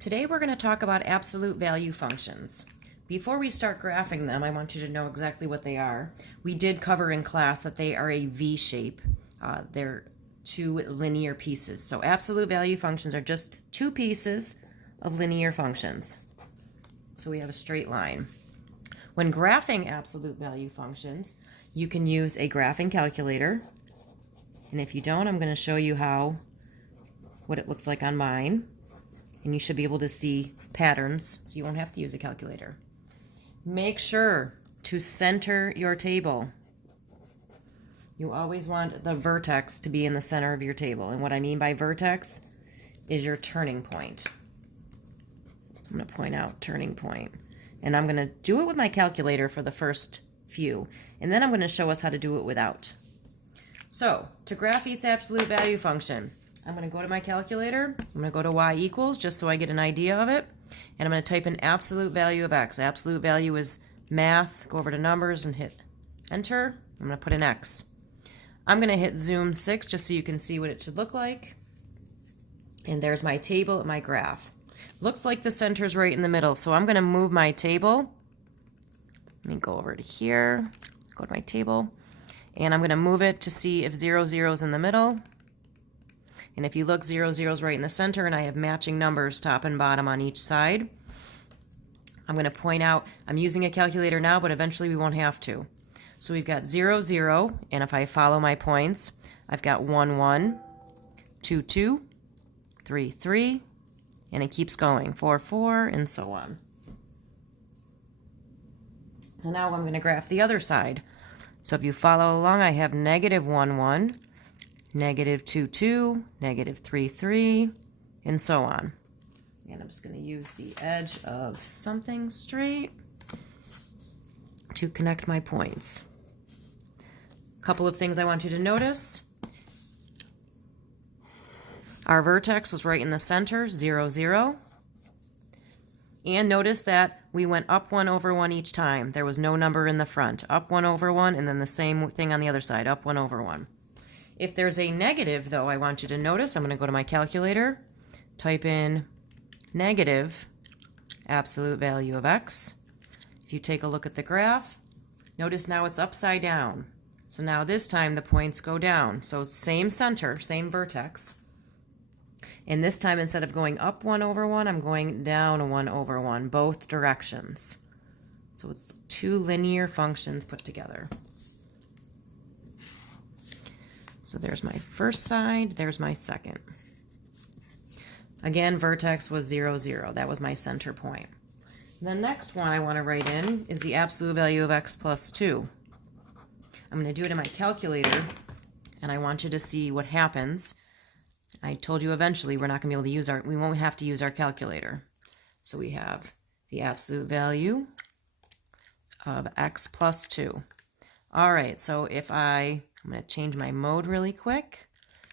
Today we're going to talk about absolute value functions. Before we start graphing them, I want you to know exactly what they are. We did cover in class that they are a V-shape. They're two linear pieces. So absolute value functions are just two pieces of linear functions. So we have a straight line. When graphing absolute value functions, you can use a graphing calculator. And if you don't, I'm going to show you what it looks like on mine. And you should be able to see patterns, so you won't have to use a calculator. Make sure to center your table. You always want the vertex to be in the center of your table. And what I mean by vertex is your turning point. So I'm going to point out turning point. And I'm going to do it with my calculator for the first few. And then I'm going to show us how to do it without. So, to graph each absolute value function, I'm going to go to my calculator. I'm going to go to y equals just so I get an idea of it. And I'm going to type in absolute value of x. Absolute value is math. Go over to numbers and hit enter. I'm going to put in x. I'm going to hit zoom 6 just so you can see what it should look like. And there's my table and my graph. Looks like the center's right in the middle. So I'm going to move my table. Let me go over to here. Go to my table. And I'm going to move it to see if 0, 0 is in the middle. And if you look, 0, 0 is right in the center, and I have matching numbers top and bottom on each side. I'm going to point out, I'm using a calculator now, but eventually we won't have to. So we've got 0, 0, and if I follow my points, I've got 1, 1, 2, 2, 3, 3, and it keeps going, 4, 4, and so on. So now I'm going to graph the other side. So if you follow along, I have negative 1, 1, negative 2, 2, negative 3, 3, and so on. And I'm just going to use the edge of something straight to connect my points. A couple of things I want you to notice. Our vertex was right in the center, 0, 0. And notice that we went up 1 over 1 each time. There was no number in the front. Up 1 over 1, and then the same thing on the other side, up 1 over 1. If there's a negative, though, I want you to notice, I'm going to go to my calculator, type in negative absolute value of x. If you take a look at the graph, notice now it's upside down. So now this time the points go down. So same center, same vertex. And this time, instead of going up 1 over 1, I'm going down 1 over 1, both directions. So it's two linear functions put together. So there's my first side, there's my second. Again, vertex was 0, 0. That was my center point. The next one I want to write in is the absolute value of x plus 2. I'm going to do it in my calculator, and I want you to see what happens. I told you eventually we're not going to be able to use we won't have to use our calculator. So we have the absolute value of x plus 2. All right, so if I'm going to change my mode really quick,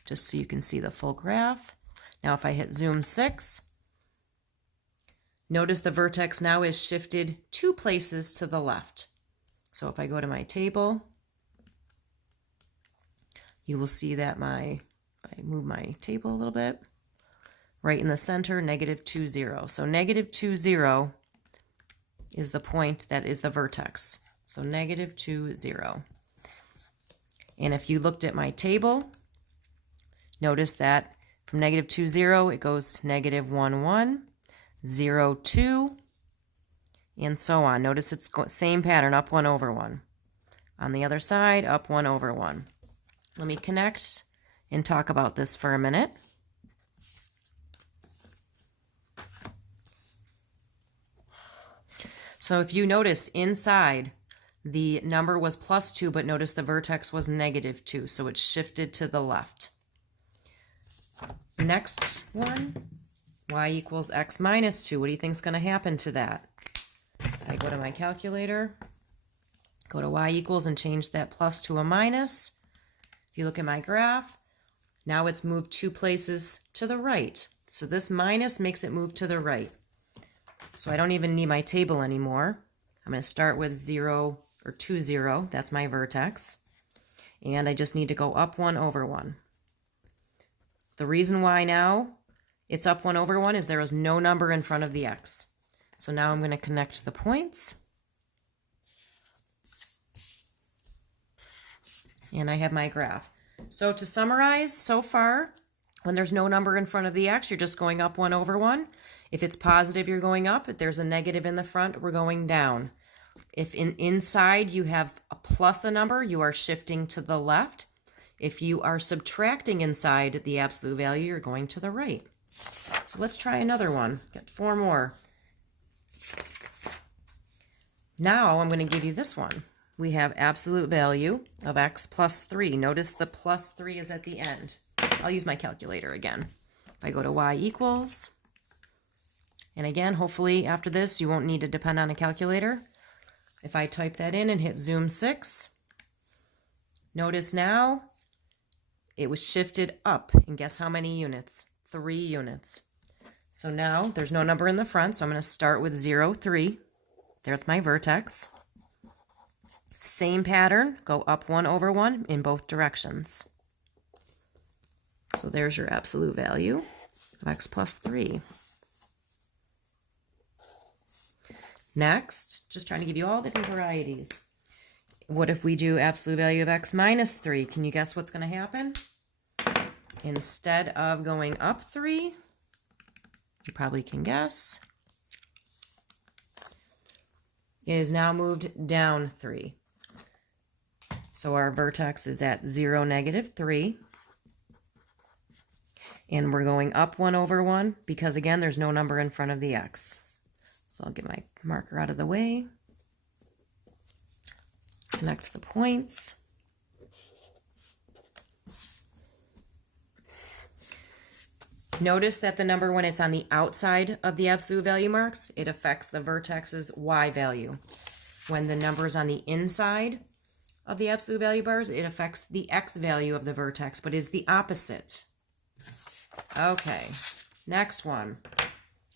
just so you can see the full graph. Now if I hit zoom 6, notice the vertex now is shifted 2 places to the left. So if I go to my table, you will see that I move my table a little bit, right in the center, negative 2, 0. So negative 2, 0 is the point that is the vertex. So negative 2, 0. And if you looked at my table, notice that from negative 2, 0, it goes negative 1, 1, 0, 2, and so on. Notice it's same pattern, up 1 over 1. On the other side, up 1 over 1. Let me connect and talk about this for a minute. So if you notice inside, the number was plus 2, but notice the vertex was negative 2, so it shifted to the left. Next one, y equals x minus 2. What do you think is going to happen to that? I go to my calculator, go to y equals and change that plus to a minus. If you look at my graph, now it's moved 2 places to the right. So this minus makes it move to the right. So I don't even need my table anymore. I'm going to start with 0 or 2, 0. That's my vertex. And I just need to go up 1 over 1. The reason why now It's up 1 over 1 as there is no number in front of the x. So now I'm going to connect the points. And I have my graph. So to summarize, so far, when there's no number in front of the x, you're just going up 1 over 1. If it's positive, you're going up. If there's a negative in the front, we're going down. If inside you have a plus a number, you are shifting to the left. If you are subtracting inside the absolute value, you're going to the right. So let's try another one. Got 4 more. Now I'm going to give you this one. We have absolute value of x plus 3. Notice the plus 3 is at the end. I'll use my calculator again. If I go to y equals, and again, hopefully after this you won't need to depend on a calculator. If I type that in and hit zoom 6, notice now it was shifted up. And guess how many units? 3 units. So now there's no number in the front, so I'm going to start with 0, 3. There's my vertex. Same pattern, go up 1 over 1 in both directions. So there's your absolute value of x plus 3. Next, just trying to give you all different varieties. What if we do absolute value of x minus 3? Can you guess what's going to happen? Instead of going up 3, you probably can guess, it is now moved down 3. So our vertex is at 0, negative 3. And we're going up 1 over 1 because, again, there's no number in front of the x. So I'll get my marker out of the way. Connect the points. Notice that the number, when it's on the outside of the absolute value marks, it affects the vertex's y value. When the number is on the inside of the absolute value bars, it affects the x value of the vertex, but is the opposite. Okay, next one.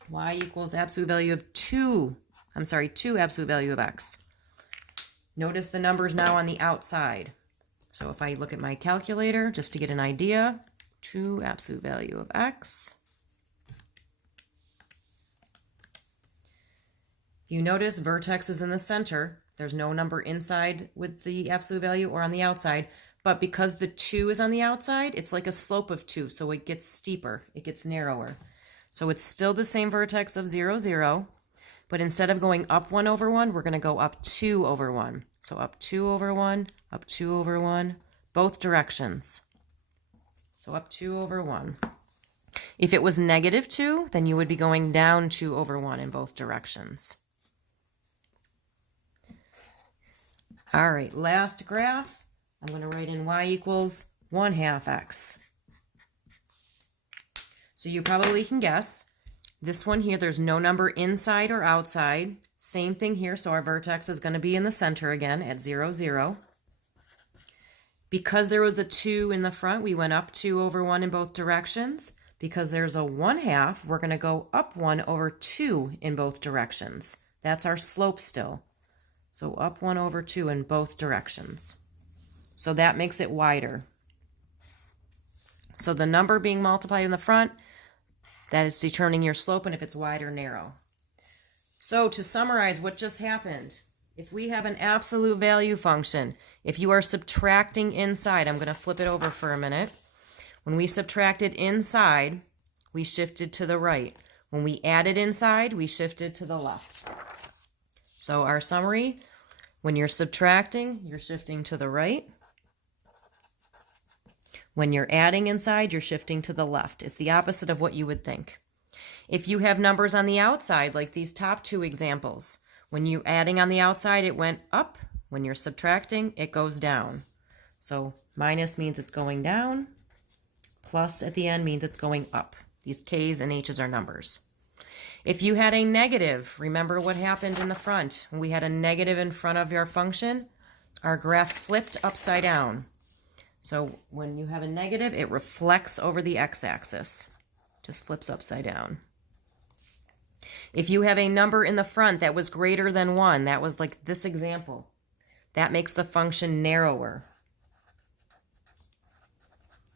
Y equals absolute value of 2 absolute value of x. Notice the number is now on the outside. So if I look at my calculator, just to get an idea, 2 absolute value of x. You notice vertex is in the center. There's no number inside with the absolute value or on the outside. But because the 2 is on the outside, it's like a slope of 2. So it gets steeper. It gets narrower. So it's still the same vertex of 0, 0. But instead of going up 1 over 1, we're going to go up 2 over 1. So up 2 over 1, up 2 over 1, both directions. So up 2 over 1. If it was negative 2, then you would be going down 2 over 1 in both directions. All right, last graph. I'm going to write in y equals 1/2 x. So you probably can guess. This one here, there's no number inside or outside. Same thing here, so our vertex is going to be in the center again at 0, 0. Because there was a 2 in the front, we went up 2 over 1 in both directions. Because there's a 1/2, we're going to go up 1 over 2 in both directions. That's our slope still. So up 1 over 2 in both directions. So that makes it wider. So the number being multiplied in the front, that is determining your slope and if it's wide or narrow. So to summarize what just happened, if we have an absolute value function, if you are subtracting inside, I'm going to flip it over for a minute. When we subtracted inside, we shifted to the right. When we added inside, we shifted to the left. So our summary, when you're subtracting, you're shifting to the right. When you're adding inside, you're shifting to the left. It's the opposite of what you would think. If you have numbers on the outside, like these top 2 examples, when you're adding on the outside, it went up. When you're subtracting, it goes down. So minus means it's going down. Plus at the end means it's going up. These K's and H's are numbers. If you had a negative, remember what happened in the front. When we had a negative in front of your function, our graph flipped upside down. So when you have a negative, it reflects over the x-axis. Just flips upside down. If you have a number in the front that was greater than 1, that was like this example, that makes the function narrower.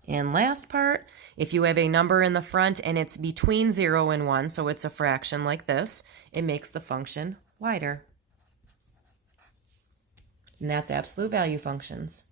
And last part, if you have a number in the front and it's between 0 and 1, so it's a fraction like this, it makes the function wider. And that's absolute value functions.